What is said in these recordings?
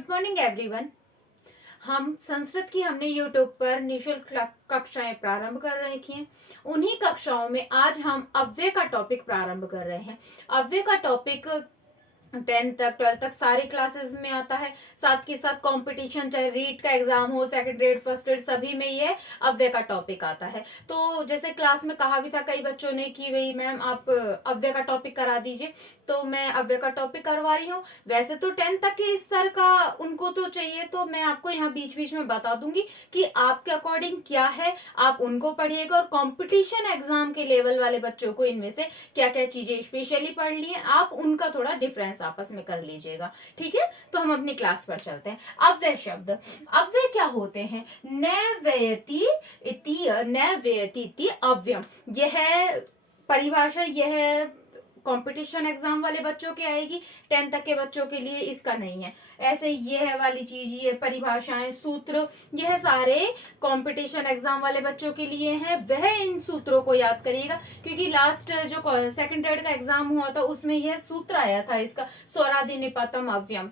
Good morning everyone. हम संस्कृत की हमने यूट्यूब पर निःशुल्क कक्षाएं प्रारंभ कर रखी हैं। उन्हीं कक्षाओं में आज हम अव्यय का टॉपिक प्रारंभ कर रहे हैं। अव्यय का टॉपिक 10th तक 12th तक सारी क्लासेस में आता है। साथ के साथ कंपटीशन, चाहे रीट का एग्जाम हो, सेकंड ग्रेड, फर्स्ट ग्रेड, सभी में ये अव्यय का टॉपिक आता है। तो जैसे क्लास में कहा भी था कई बच्चों ने कि भाई मैडम आप अव्यय का टॉपिक करा दीजिए, तो मैं अव्यय का टॉपिक करवा रही हूँ। वैसे तो 10th तक के स्तर का उनको तो चाहिए, तो मैं आपको यहाँ बीच बीच में बता दूंगी कि आपके अकॉर्डिंग क्या है, आप उनको पढ़िएगा। और कॉम्पिटिशन एग्जाम के लेवल वाले बच्चों को इनमें से क्या क्या चीजें स्पेशली पढ़ ली है, आप उनका थोड़ा डिफरेंस आपस में कर लीजिएगा। ठीक है, तो हम अपनी क्लास पर चलते हैं। अव्यय शब्द, अव्यय क्या होते हैं? नैव्ययति इति अव्ययम। यह परिभाषा यह कंपटीशन एग्जाम वाले बच्चों के आएगी, 10th तक के बच्चों के लिए इसका नहीं है। ऐसे यह वाली चीज, ये परिभाषाएं, सूत्र, यह सारे कंपटीशन एग्जाम वाले बच्चों के लिए हैं। वह इन सूत्रों को याद करिएगा, क्योंकि लास्ट जो सेकंड ग्रेड का एग्जाम हुआ था उसमें यह सूत्र आया था इसका, स्वरादि निपातम अव्ययम।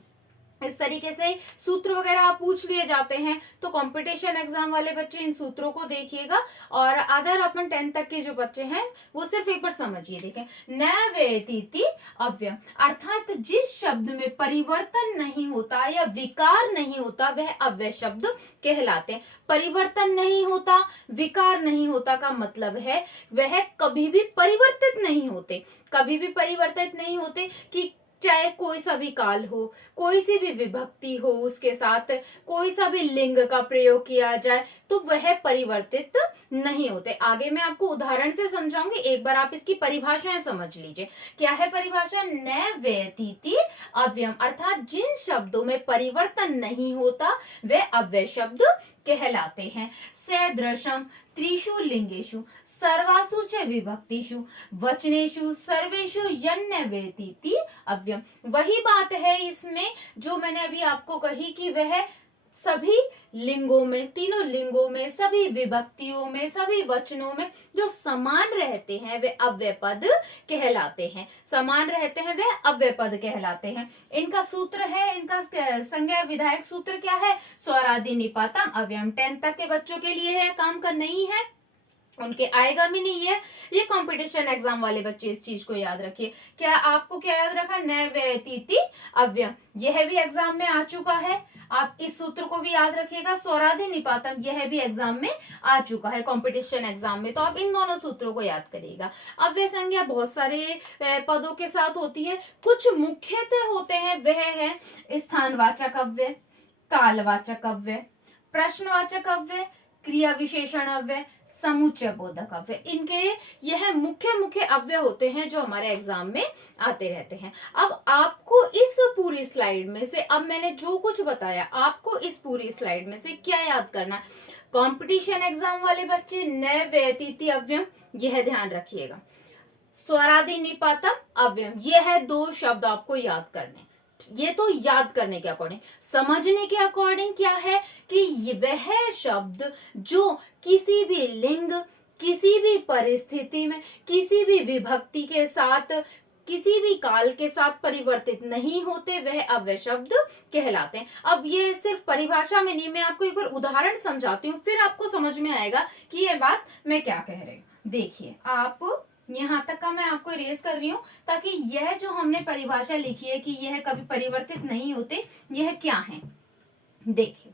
इस तरीके से सूत्र वगैरह आप पूछ लिए जाते हैं, तो कंपटीशन एग्जाम वाले बच्चे इन सूत्रों को देखिएगा। और अदर अपन 10th तक के जो बच्चे हैं वो सिर्फ एक बार समझिए। देखें, नैवेति अव्यय, अर्थात जिस शब्द में परिवर्तन नहीं होता या विकार नहीं होता वह अव्यय शब्द कहलाते हैं। परिवर्तन नहीं होता, विकार नहीं होता का मतलब है वह कभी भी परिवर्तित नहीं होते, कभी भी परिवर्तित नहीं होते। कि चाहे कोई सा भी काल हो, कोई सी भी विभक्ति हो, उसके साथ कोई सा भी लिंग का प्रयोग किया जाए तो वह परिवर्तित नहीं होते। आगे मैं आपको उदाहरण से समझाऊंगी, एक बार आप इसकी परिभाषाएं समझ लीजिए। क्या है परिभाषा? नैवेति अव्ययम, अर्थात जिन शब्दों में परिवर्तन नहीं होता वे अव्यय शब्द कहलाते हैं। सदृशम त्रिषु लिंगेषु सर्वासु च विभक्तिषु वचनेषु सर्वेषु यन्नवेति अव्ययम। वही बात है इसमें जो मैंने अभी आपको कही कि वह सभी लिंगों में, तीनों लिंगों में, सभी विभक्तियों में, सभी वचनों में जो समान रहते हैं वे अव्यय पद कहलाते हैं। समान रहते हैं वे अव्यय पद कहलाते हैं। इनका सूत्र है, इनका संज्ञा विधायक सूत्र क्या है? स्वरादि निपातम अव्ययम। 10th तक के बच्चों के लिए है, काम का नहीं है, उनके आएगा भी नहीं है। ये कंपटीशन एग्जाम वाले बच्चे इस चीज को याद रखिए। क्या आपको क्या याद रखा? नैवेति अव्ययम, यह भी एग्जाम में आ चुका है। आप इस सूत्र को भी याद रखिएगा। स्वरादि निपातम, यह भी एग्जाम में आ चुका है कंपटीशन एग्जाम में, तो आप इन दोनों सूत्रों को याद करिएगा। अव्यय संज्ञा बहुत सारे पदों के साथ होती है। कुछ मुख्यतः होते हैं, वह है स्थानवाचक अव्यय, कालवाचक अव्यय, प्रश्नवाचक अव्यय, क्रिया विशेषण अव्यय, समुच्चय बोधक अव्यय। इनके यह मुख्य मुख्य अव्यय होते हैं जो हमारे एग्जाम में आते रहते हैं। अब आपको इस पूरी स्लाइड में से, अब मैंने जो कुछ बताया आपको इस पूरी स्लाइड में से क्या याद करना है? कंपटीशन एग्जाम वाले बच्चे नैवेति अव्ययम, यह ध्यान रखिएगा। स्वरादि निपातम अव्ययम, यह दो शब्द आपको याद करने। ये तो याद करने के अकॉर्डिंग, समझने के अकॉर्डिंग क्या है कि वह शब्द जो किसी भी लिंग, किसी भी परिस्थिति में, किसी भी विभक्ति के साथ, किसी भी काल के साथ परिवर्तित नहीं होते वह अव्यय शब्द कहलाते हैं। अब ये सिर्फ परिभाषा में नहीं, मैं आपको एक बार उदाहरण समझाती हूँ, फिर आपको समझ में आएगा कि ये बात मैं क्या कह रही हूँ। देखिए, आप यहां तक का मैं आपको इरेज कर रही हूं ताकि यह जो हमने परिभाषा लिखी है कि यह कभी परिवर्तित नहीं होते, यह क्या है देखिए।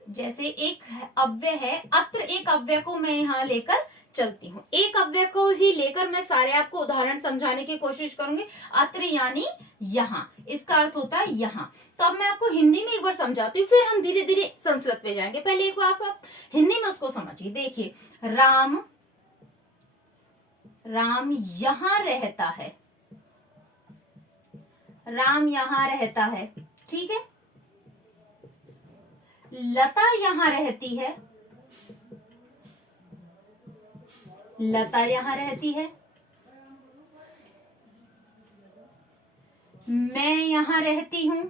जैसे एक अव्यय है, अत्र एक अव्यय को मैं यहां लेकर चलती हूँ। एक अव्यय को ही लेकर मैं सारे आपको उदाहरण समझाने की कोशिश करूंगी। अत्र यानी यहाँ, इसका अर्थ होता है यहाँ। तो अब मैं आपको हिंदी में एक बार समझाती हूँ, फिर हम धीरे धीरे संस्कृत पे जाएंगे। पहले एक बार आप हिंदी में उसको समझिए। देखिए, राम, राम यहाँ रहता है, राम यहाँ रहता है, ठीक है। लता यहाँ रहती है, लता यहाँ रहती है। मैं यहाँ रहती हूं,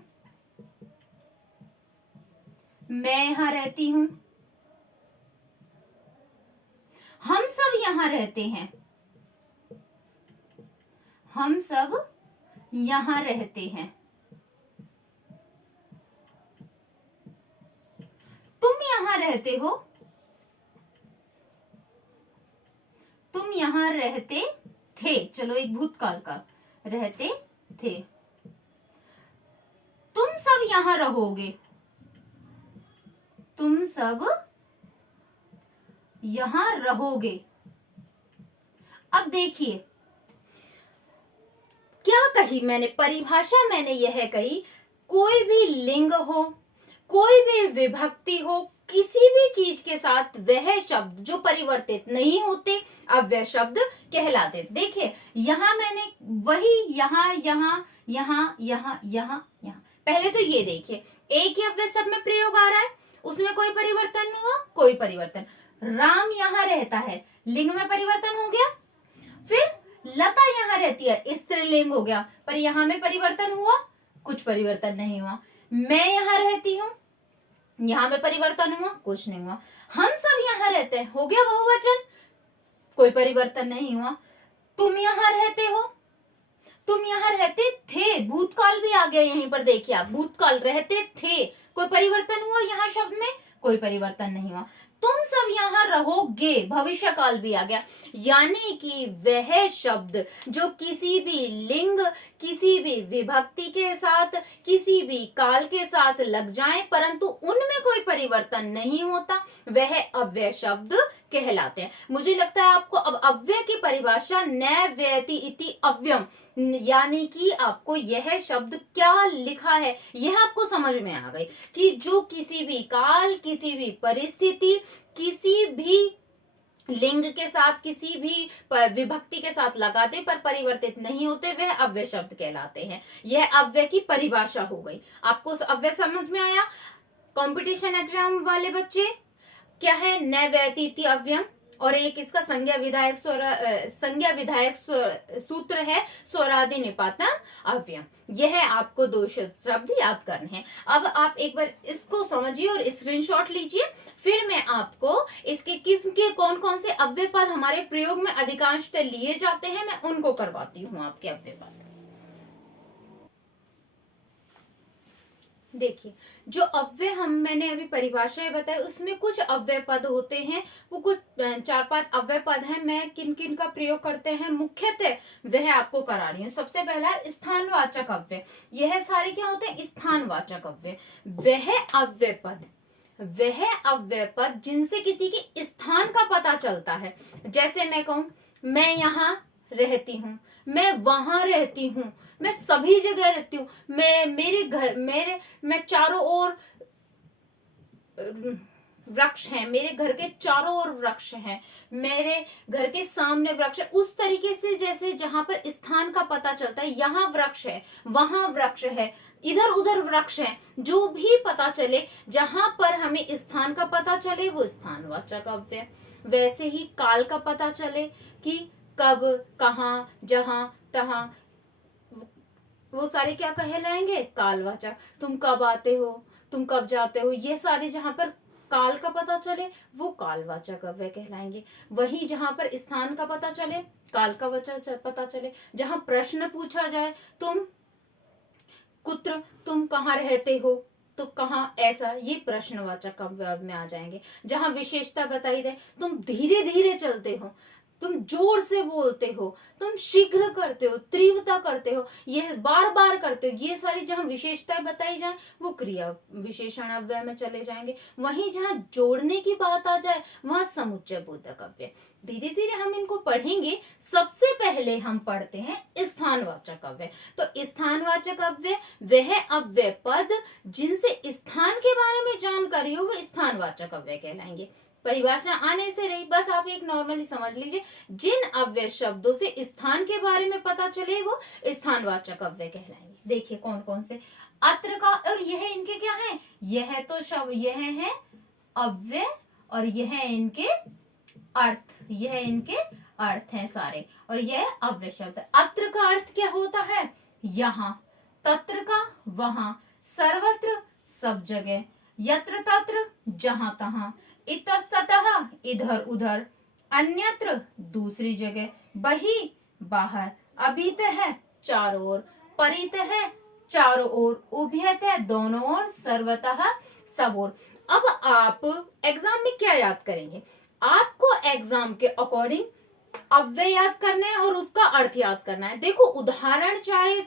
मैं यहाँ रहती हूं। हम सब यहाँ रहते हैं, हम सब यहाँ रहते हैं। तुम यहाँ रहते हो, तुम यहाँ रहते थे। चलो एक भूतकाल का, रहते थे। तुम सब यहाँ रहोगे, तुम सब यहाँ रहोगे। अब देखिए क्या कही मैंने, परिभाषा मैंने यह कही, कोई भी लिंग हो, कोई भी विभक्ति हो, किसी भी चीज के साथ वह शब्द जो परिवर्तित नहीं होते अव्यय शब्द कहलाते। देखिए यहां मैंने वही यहाँ यहाँ यहाँ यहाँ यहाँ यहाँ, पहले तो ये देखिए एक ही अव्यय शब्द में प्रयोग आ रहा है, उसमें कोई परिवर्तन नहीं हुआ, कोई परिवर्तन। राम यहाँ रहता है, लिंग में परिवर्तन हो गया। फिर लता यहाँ रहती है, स्त्रीलिंग हो गया, पर यहाँ में परिवर्तन हुआ, कुछ परिवर्तन नहीं हुआ। मैं यहाँ रहती हूँ, यहाँ में परिवर्तन हुआ, कुछ नहीं हुआ। हम सब यहाँ रहते हैं, हो गया बहुवचन, कोई परिवर्तन नहीं हुआ। तुम यहाँ रहते हो, तुम यहाँ रहते थे, भूतकाल भी आ गया यहीं पर, देखिए आप, भूतकाल रहते थे, कोई परिवर्तन हुआ यहाँ शब्द में, कोई परिवर्तन नहीं हुआ। तुम सब यहाँ रहोगे, भविष्य काल भी आ गया, यानी कि वह शब्द जो किसी भी लिंग, किसी भी विभक्ति के साथ, किसी भी काल के साथ लग जाए परंतु उनमें कोई परिवर्तन नहीं होता, वह अव्यय शब्द कहलाते हैं। मुझे लगता है आपको अब अव्यय की परिभाषा न व्यति इति अव्ययम, यानी कि आपको यह शब्द क्या लिखा है यह आपको समझ में आ गई कि जो किसी भी काल, किसी भी परिस्थिति, किसी भी लिंग के साथ, किसी भी विभक्ति के साथ लगाते पर परिवर्तित नहीं होते वह अव्यय शब्द कहलाते हैं। यह अव्यय की परिभाषा हो गई। आपको अव्यय समझ में आया? कंपटीशन एग्जाम वाले बच्चे, क्या है न व्यतीति अव्ययम, और एक इसका संज्ञा विधायक सूत्र है स्वरादि निपातन अव्ययम। यह आपको दो शब्द याद करने हैं। अब आप एक बार इसको समझिए और स्क्रीनशॉट लीजिए, फिर मैं आपको इसके किसके कौन कौन से अव्यय पद हमारे प्रयोग में अधिकांशतः लिए जाते हैं मैं उनको करवाती हूँ आपके अव्यय पद। देखिए जो अव्यय मैंने अभी परिभाषाएं बताई उसमें कुछ अव्यय पद होते हैं, वो कुछ 4-5 अव्यय पद हैं। मैं किन किन का प्रयोग करते हैं मुख्यतः वह आपको करा रही हूँ। सबसे पहला स्थानवाचक अव्यय, यह सारे क्या होते हैं? स्थानवाचक अव्यय। वह अव्यय पद जिनसे किसी के स्थान का पता चलता है। जैसे मैं कहूं मैं यहाँ रहती हूँ, मैं वहां रहती हूँ, मैं सभी जगह रहती हूँ, मैं चारों ओर वृक्ष हैं, मेरे घर के चारों ओर वृक्ष हैं, मेरे घर के सामने वृक्ष है। उस तरीके से जैसे जहां पर स्थान का पता चलता है, यहाँ वृक्ष है, वहां वृक्ष है, इधर उधर वृक्ष है, जो भी पता चले जहां पर हमें स्थान का पता चले वो स्थानवाचक अव्यय। वैसे ही काल का पता चले कि कब, कहाँ, जहां, तहां, वो सारे क्या कहलाएंगे? कालवाचक। तुम कब आते हो, तुम कब जाते हो, ये सारे जहां पर काल का पता चले वो कालवाचक अव्यय कहलाएंगे। वही जहां पर स्थान का पता चले, काल का पता चले। जहां प्रश्न पूछा जाए तुम कुत्र, तुम कहाँ रहते हो, तो कहाँ, ऐसा, ये प्रश्नवाचक अव्यय में आ जाएंगे। जहां विशेषता बताई जाए, तुम धीरे धीरे चलते हो, तुम जोर से बोलते हो, तुम शीघ्र करते हो, तीव्रता करते हो, यह बार बार करते हो, ये सारी जहां विशेषताएं बताई जाए वो क्रिया विशेषण अव्यय में चले जाएंगे। वहीं जहां जोड़ने की बात आ जाए वहां समुच्चय बोधक अव्यय। धीरे धीरे हम इनको पढ़ेंगे। सबसे पहले हम पढ़ते हैं स्थानवाचक अव्यय। तो स्थानवाचक अव्यय वह अव्यय पद जिनसे स्थान के बारे में जानकारी हो वो स्थानवाचक अव्यय कहलाएंगे। परिभाषा आने से रही, बस आप एक नॉर्मली समझ लीजिए, जिन अव्यय शब्दों से स्थान के बारे में पता चले वो स्थानवाचक अव्यय कहलाएंगे। देखिए कौन कौन से। अत्र का, और यह इनके क्या है? यह तो शब्द, यह है अव्यय और यह इनके अर्थ, यह इनके अर्थ हैं सारे, और यह अव्यय शब्द। अत्र का अर्थ क्या होता है? यहाँ। तत्र का वहां, सर्वत्र सब जगह, यत्र तत्र जहां तहां, इतस्ततः इधर उधर, अन्यत्र दूसरी जगह, बहि बाहर, अभितः चारों ओर, परितः चारों ओर, उभयतः दोनों ओर, सर्वतः सब ओर। अब आप एग्जाम में क्या याद करेंगे? आपको एग्जाम के अकॉर्डिंग अव्यय याद करना है और उसका अर्थ याद करना है। देखो उदाहरण चाहे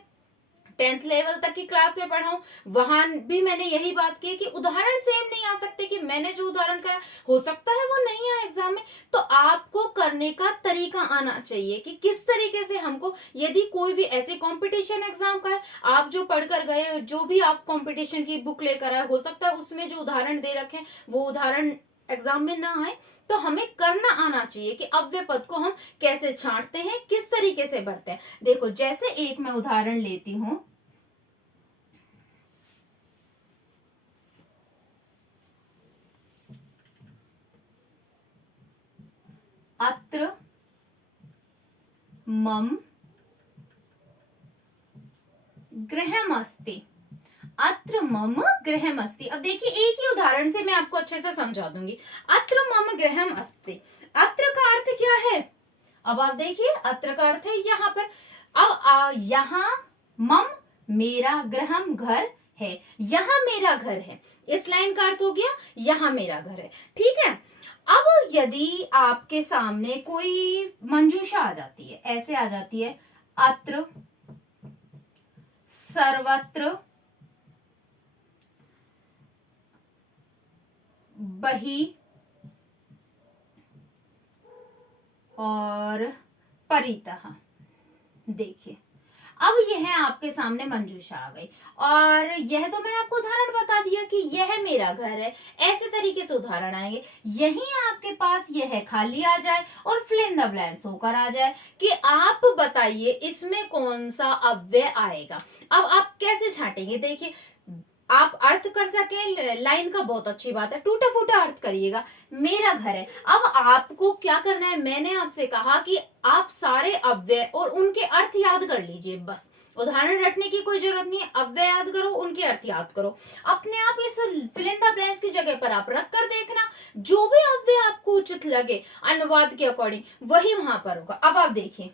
10th लेवल तक की क्लास में पढ़ाऊं, वहां भी मैंने यही बात की कि उदाहरण सेम नहीं आ सकते, कि मैंने जो उदाहरण करा हो सकता है वो नहीं आए एग्जाम में। तो आपको करने का तरीका आना चाहिए कि किस तरीके से हमको, यदि कोई भी ऐसे कंपटीशन एग्जाम का है, आप जो पढ़कर गए, जो भी आप कंपटीशन की बुक लेकर आए, हो सकता है उसमें जो उदाहरण दे रखे वो उदाहरण एग्जाम में ना आए, तो हमें करना आना चाहिए कि अव्यय पद को हम कैसे छांटते हैं, किस तरीके से बढ़ते हैं। देखो जैसे एक मैं उदाहरण लेती हूं, अत्र मम गृहमस्ति, अत्र मम गृहमस्ति। अब देखिए एक ही उदाहरण से मैं आपको अच्छे से समझा दूंगी। अत्र मम गृहमस्ति, अत्र का अर्थ क्या है? अब आप देखिए अत्र का अर्थ है यहाँ पर। अब यहाँ मम मेरा, गृहम घर है, यहाँ मेरा घर है, इस लाइन का अर्थ हो गया यहाँ मेरा घर है। ठीक है। अब यदि आपके सामने कोई मंजूषा आ जाती है, ऐसे आ जाती है, अत्र सर्वत्र बही और परितः। देखिए अब यह आपके सामने मंजूषा आ गई, और यह तो मैंने आपको उदाहरण बता दिया कि यह मेरा घर है, ऐसे तरीके से उदाहरण आएंगे। यही आपके पास यह खाली आ जाए और फिल इन द ब्लैंक्स होकर आ जाए कि आप बताइए इसमें कौन सा अव्यय आएगा। अब आप कैसे छांटेंगे? देखिए आप अर्थ कर सके लाइन का, बहुत अच्छी बात है, टूटा फूटा अर्थ करिएगा, मेरा घर है। अब आपको क्या करना है, मैंने आपसे कहा कि आप सारे अव्यय और उनके अर्थ याद कर लीजिए, बस उदाहरण रटने की कोई जरूरत नहीं है, अव्यय याद करो, उनके अर्थ याद करो। अपने आप इस फिल इन द ब्लैंक्स की जगह पर आप रख कर देखना, जो भी अव्यय आपको उचित लगे अनुवाद के अकॉर्डिंग वही वहां पर होगा। अब आप देखिए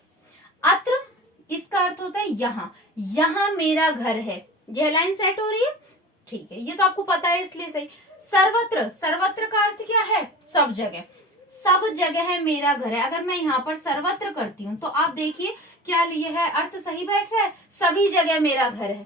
अत्र, इसका अर्थ होता है यहाँ, यहाँ मेरा घर है, यह लाइन सेट हो रही है। ठीक है, ये तो आपको पता है इसलिए सही। सर्वत्र, सर्वत्र का अर्थ क्या है? सब जगह, सब जगह मेरा घर है। अगर मैं यहाँ पर सर्वत्र करती हूँ तो आप देखिए क्या लिए है, अर्थ सही बैठ रहा है, सभी जगह मेरा घर है,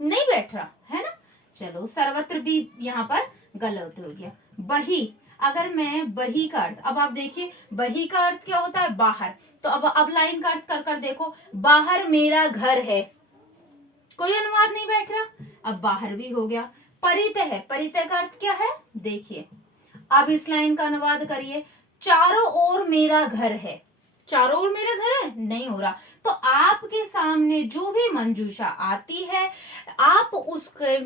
नहीं बैठ रहा है ना। चलो सर्वत्र भी यहाँ पर गलत हो गया। बही, अगर मैं बही का अर्थ, अब आप देखिए बही का अर्थ क्या होता है? बाहर। तो अब लाइन का अर्थ कर कर देखो, बाहर मेरा घर है, कोई अनुवाद नहीं बैठ रहा, अब बाहर भी हो गया। परितः है, परितः का अर्थ क्या है? देखिए अब इस लाइन का अनुवाद करिए, चारों ओर मेरा घर है, चारों ओर मेरा घर है, नहीं हो रहा। तो आपके सामने जो भी मंजूषा आती है, आप उसके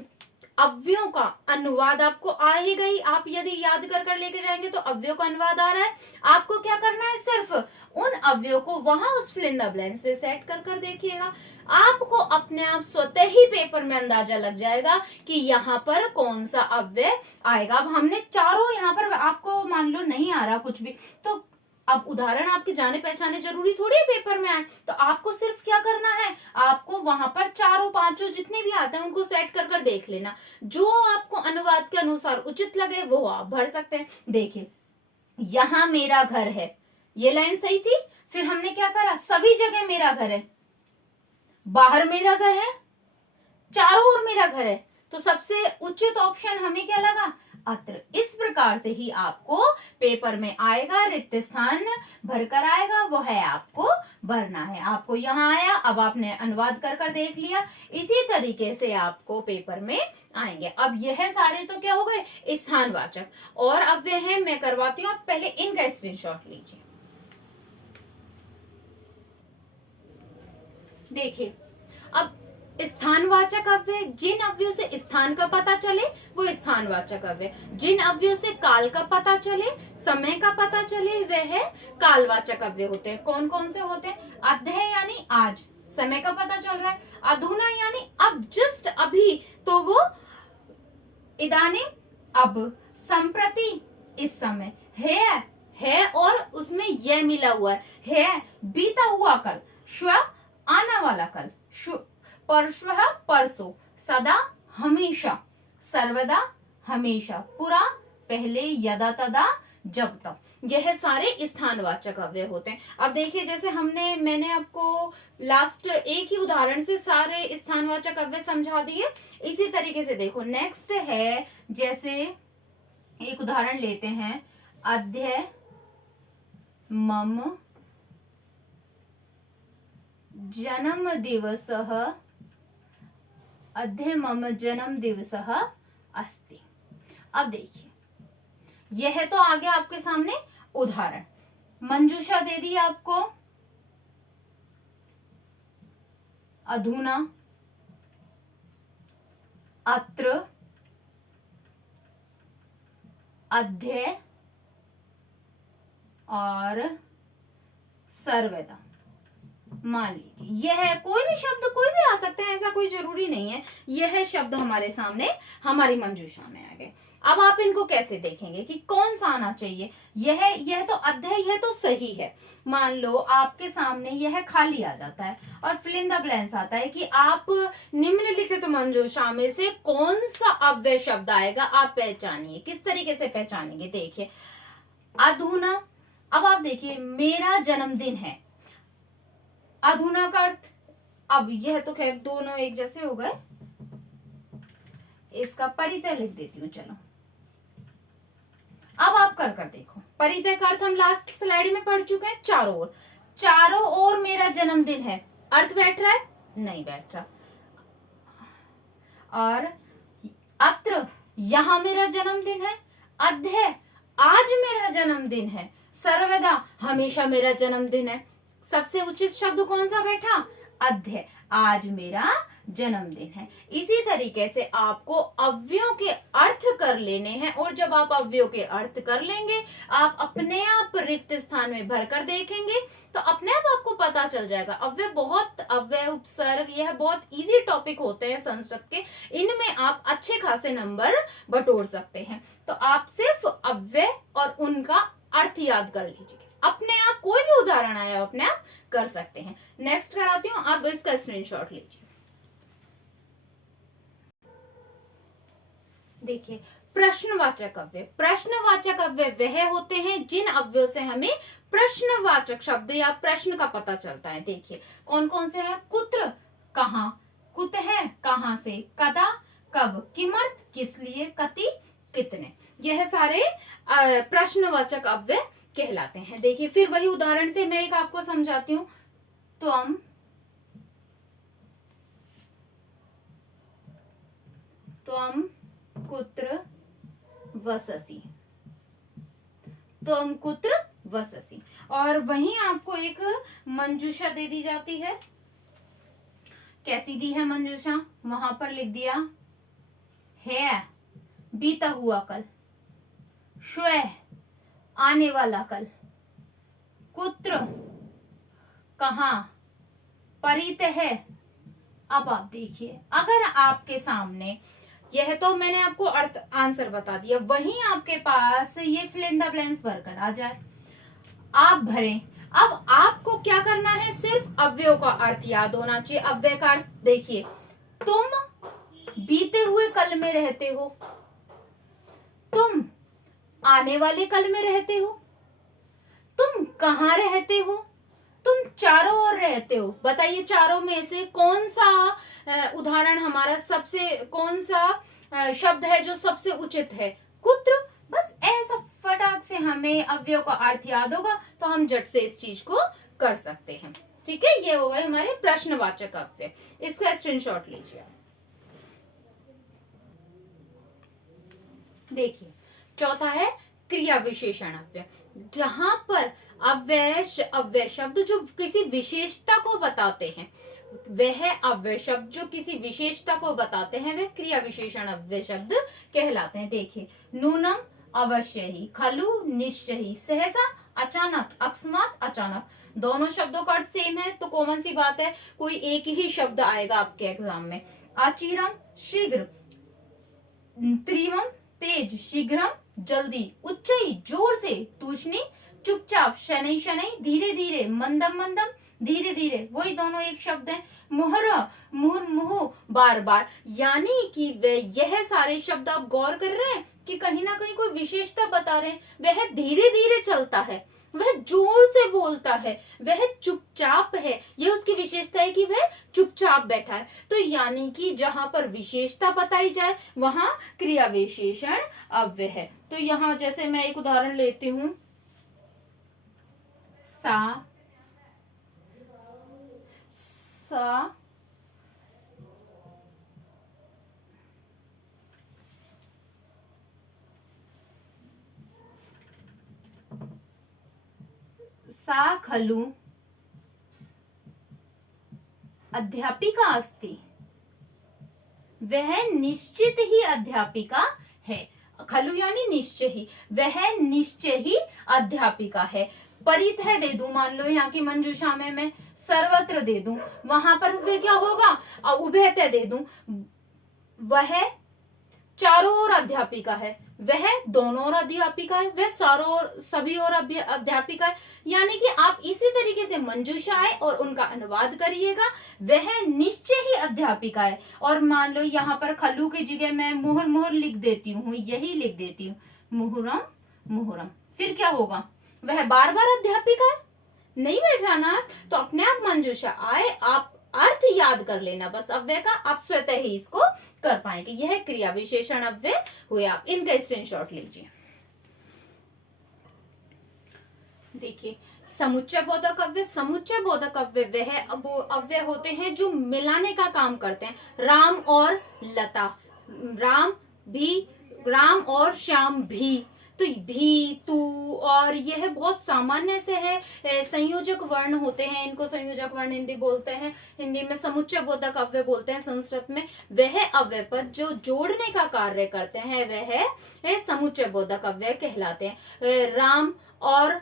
अव्ययों का अनुवाद आपको आ ही गई। आप यदि याद कर कर लेके जाएंगे तो अव्ययों का अनुवाद आ रहा है, आपको क्या करना है, सिर्फ उन अव्ययों को वहां उस फिल इन द ब्लैंक्स पे सेट कर कर देखिएगा। आपको अपने आप स्वतः ही पेपर में अंदाजा लग जाएगा कि यहाँ पर कौन सा अव्यय आएगा। अब हमने चारों, यहाँ पर आपको मान लो नहीं आ रहा कुछ भी, तो अब उदाहरण आपके जाने पहचाने जरूरी थोड़ी है पेपर में आए, तो आपको सिर्फ क्या करना है, आपको वहां पर चारों पांचों जितने भी आते हैं उनको सेट कर कर देख लेना, जो आपको अनुवाद के अनुसार उचित लगे वो आप भर सकते हैं। देखिए यहाँ मेरा घर है, ये लाइन सही थी। फिर हमने क्या करा, सभी जगह मेरा घर है, बाहर मेरा घर है, चारों ओर मेरा घर है, तो सबसे उचित ऑप्शन हमें क्या लगा, अत्र। इस प्रकार से ही आपको पेपर में आएगा, रिक्त स्थान भरकर आएगा, वो है आपको भरना है। आपको यहाँ आया, अब आपने अनुवाद कर कर देख लिया, इसी तरीके से आपको पेपर में आएंगे। अब यह सारे तो क्या हो गए, स्थानवाचक। और अब वे हैं, मैं करवाती हूँ, पहले इनका स्क्रीनशॉट लीजिए। देखिए अब स्थानवाचक अव्यय, जिन अव्ययों से स्थान का पता चले वो स्थानवाचक अव्यय, जिन अव्ययों से काल का पता चले, समय का पता चले, वह है कालवाचक अव्यय होते हैं। कौन कौन से होते हैं, अद्य यानी आज, समय का पता चल रहा है, अधुना यानी अब, जस्ट अभी, तो वो इदानीं अब, संप्रति इस समय, है और उसमें यह मिला हुआ है बीता हुआ कल, श्व आना वाला कल, परश्वः परसों, सदा हमेशा, सर्वदा हमेशा, पुरा पहले, यदा तदा जब तक, यह सारे स्थानवाचक अव्यय होते हैं। अब देखिए जैसे मैंने आपको लास्ट एक ही उदाहरण से सारे स्थानवाचक अव्यय समझा दिए, इसी तरीके से देखो नेक्स्ट है, जैसे एक उदाहरण लेते हैं, अद्य मम जन्म दिवसः, अद्य मम जन्म दिवसः अस्ति। अब देखिए यह तो आ गया आपके सामने उदाहरण, मंजूषा दे दी आपको, अधुना, अत्र, अद्य और सर्वदा। मान लीजिए यह कोई भी शब्द कोई भी आ सकते हैं, ऐसा कोई जरूरी नहीं है, यह शब्द हमारे सामने हमारी मंजूषा में आ गए। अब आप इनको कैसे देखेंगे कि कौन सा आना चाहिए, यह तो अध्याय, यह तो सही है। मान लो आपके सामने यह खाली आ जाता है और फिल इन द ब्लैंक्स आता है कि आप निम्नलिखित मंजूषा में से कौन सा अव्यय शब्द आएगा, आप पहचानिए। किस तरीके से पहचानेंगे, देखिए अधुना। अब आप देखिए मेरा जन्मदिन है, अधुना का अर्थ, अब यह तो खैर दोनों एक जैसे हो गए, इसका परितय लिख देती हूं। चलो अब आप कर देखो, परितय का अर्थ हम लास्ट स्लाइड में पढ़ चुके हैं, चारों ओर मेरा जन्मदिन है, अर्थ बैठ रहा है, नहीं बैठ रहा। और अत्र, यहां मेरा जन्मदिन है, अद्य, आज मेरा जन्मदिन है, सर्वदा, हमेशा मेरा जन्मदिन है। सबसे उचित शब्द कौन सा बैठा, अद्य, आज मेरा जन्मदिन है। इसी तरीके से आपको अव्ययों के अर्थ कर लेने हैं, और जब आप अव्ययों के अर्थ कर लेंगे, आप अपने आप रिक्त स्थान में भरकर देखेंगे तो अपने आप आपको पता चल जाएगा। अव्यय उपसर्ग, यह बहुत इजी टॉपिक होते हैं संस्कृत के, इनमें आप अच्छे खासे नंबर बटोर सकते हैं। तो आप सिर्फ अव्यय और उनका अर्थ याद कर लीजिए, अपने आप कोई भी उदाहरण आया अपने आप कर सकते हैं। नेक्स्ट कराती हूँ, आप इसका स्क्रीनशॉट लीजिए। देखिए प्रश्नवाचक अव्यय, प्रश्नवाचक अव्यय वह होते हैं जिन अव्ययों से हमें प्रश्नवाचक शब्द या प्रश्न का पता चलता है। देखिए कौन कौन से हैं, कुत्र, कहाँ, कुतः, कहाँ से, कदा, कब, किमर्थ, किस लिए, कति, कितने, यह सारे प्रश्नवाचक अव्यय कहलाते हैं। देखिए फिर वही उदाहरण से मैं एक आपको समझाती हूँ, त्वम, कुत्र वससि, त्वम कुत्र वससि। और वहीं आपको एक मंजूषा दे दी जाती है, कैसी दी है मंजूषा, वहां पर लिख दिया है बीता हुआ कल, श्वः आने वाला कल, कुत्र कहाँ, परितः। अब आप देखिए अगर आपके सामने, यह तो मैंने आपको अर्थ आंसर बता दिया, वहीं आपके पास ये फिल इन द ब्लैंक्स भरकर आ जाए, आप भरें। अब आपको क्या करना है, सिर्फ अव्ययों का अर्थ याद होना चाहिए। अव्यय का अर्थ देखिए, तुम बीते हुए कल में रहते हो, तुम आने वाले कल में रहते हो, तुम कहाँ रहते हो, तुम चारों ओर रहते हो। बताइए चारों में से कौन सा उदाहरण हमारा सबसे, कौन सा शब्द है जो सबसे उचित है, कुत्र। बस ऐसा फटाक से हमें अव्ययों का अर्थ याद होगा तो हम झट से इस चीज को कर सकते हैं। ठीक है, ये हो गए हमारे प्रश्नवाचक अव्यय, इसका स्क्रीनशॉट लीजिए। देखिए चौथा है क्रिया विशेषण अव्यय, जहां पर अव्यय शब्द जो किसी विशेषता को बताते हैं, वह अव्यय शब्द जो किसी विशेषता को बताते हैं, वह क्रिया विशेषण अव्यय शब्द कहलाते हैं। देखिए नूनम, अवश्य ही, खलु, निश्चय ही, सहसा, अचानक, अकस्मात, अचानक। दोनों शब्दों का अर्थ सेम है तो कॉमन सी बात है, कोई एक ही शब्द आएगा आपके एग्जाम में। अचिरम, शीघ्र, तीव्रम, तेज, शीघ्रम, जल्दी, उच्चई, जोर से, तूष्णी, चुपचाप शनै शनै, धीरे धीरे, मंदम मंदम, धीरे धीरे, वही दोनों एक शब्द है। मुहुर्ह, मुहुर्मुहु, बार बार, यानी कि वे यह सारे शब्द आप गौर कर रहे हैं कि कहीं ना कहीं कोई विशेषता बता रहे हैं। वह धीरे धीरे चलता है, वह जोर से बोलता है, वह चुपचाप है, यह उसकी विशेषता है कि वह चुपचाप बैठा है। तो यानी कि जहां पर विशेषता बताई जाए वहां क्रिया विशेषण अव्यय है। तो यहां जैसे मैं एक उदाहरण लेती हूं, सा, सा, सा खलु अध्यापिका अस्ति, वह निश्चित ही अध्यापिका है। खलु यानी निश्चय ही, वह निश्चय ही अध्यापिका है। परितः दे दूं, मान लो यहाँ की मंजूषा में मैं सर्वत्र दे दूं, वहां पर फिर क्या होगा, उभयतः दे दूं, वह चारों ओर अध्यापिका है, वह दोनों ओर अध्यापिका है, वह चारों ओर, सभी ओर अध्यापिका है। यानी कि आप इसी तरीके से मंजूषाएं और उनका अनुवाद करिएगा, वह निश्चय ही अध्यापिका है। और मान लो यहाँ पर खलु की जगह मैं मुहुर मुहुर लिख देती हूँ, यही लिख देती हूँ, मुहुरम मुहुरम, फिर क्या होगा, वह बार बार अध्यापिका है, नहीं बैठ रहा ना। तो अपने आप मंजूषा आए, आप अर्थ याद कर लेना बस अव्यय का, आप स्वतः ही इसको कर पाएंगे। यह क्रिया विशेषण अव्यय हुए। आप इनका स्क्रीनशॉट लीजिए। देखिए, समुच्चय बोधक अव्यय, समुच्चय बोधक अव्यय वह अव्यय होते हैं जो मिलाने का काम करते हैं। राम और लता, राम और श्याम भी, तो भी, तू, और यह बहुत सामान्य से है। संयोजक वर्ण होते हैं, इनको संयोजक वर्ण हिंदी बोलते हैं, हिंदी में समुच्चय बोधक अव्यय बोलते हैं, संस्कृत में। वह अव्यय पर जो जोड़ने का कार्य करते हैं वह समुच्चय बोधक अव्यय कहलाते हैं। राम और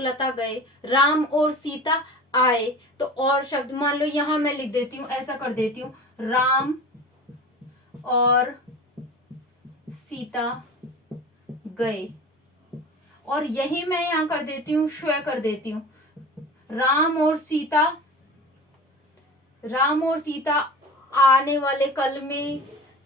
लता गए, राम और सीता आए, तो और शब्द मान लो यहां मैं लिख देती हूँ, ऐसा कर देती हूँ, राम और सीता गए, और यही मैं यहां कर देती हूँ, श्व कर देती हूँ, राम और सीता आने वाले कल में,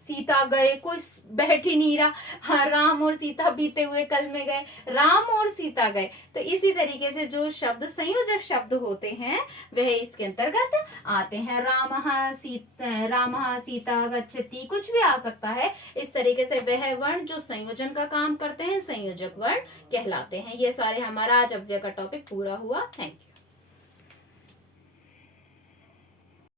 सीता गए, कोई बैठ ही नहीं रहा। हाँ, राम और सीता बीते हुए कल में गए, राम और सीता गए। तो इसी तरीके से जो शब्द संयोजक शब्द होते हैं वह इसके अंतर्गत आते हैं। रामः सीता गच्छति, कुछ भी आ सकता है। इस तरीके से वह वर्ण जो संयोजन का काम करते हैं संयोजक वर्ण कहलाते हैं। ये सारे हमारा आज अव्यय का टॉपिक पूरा हुआ। Thank you.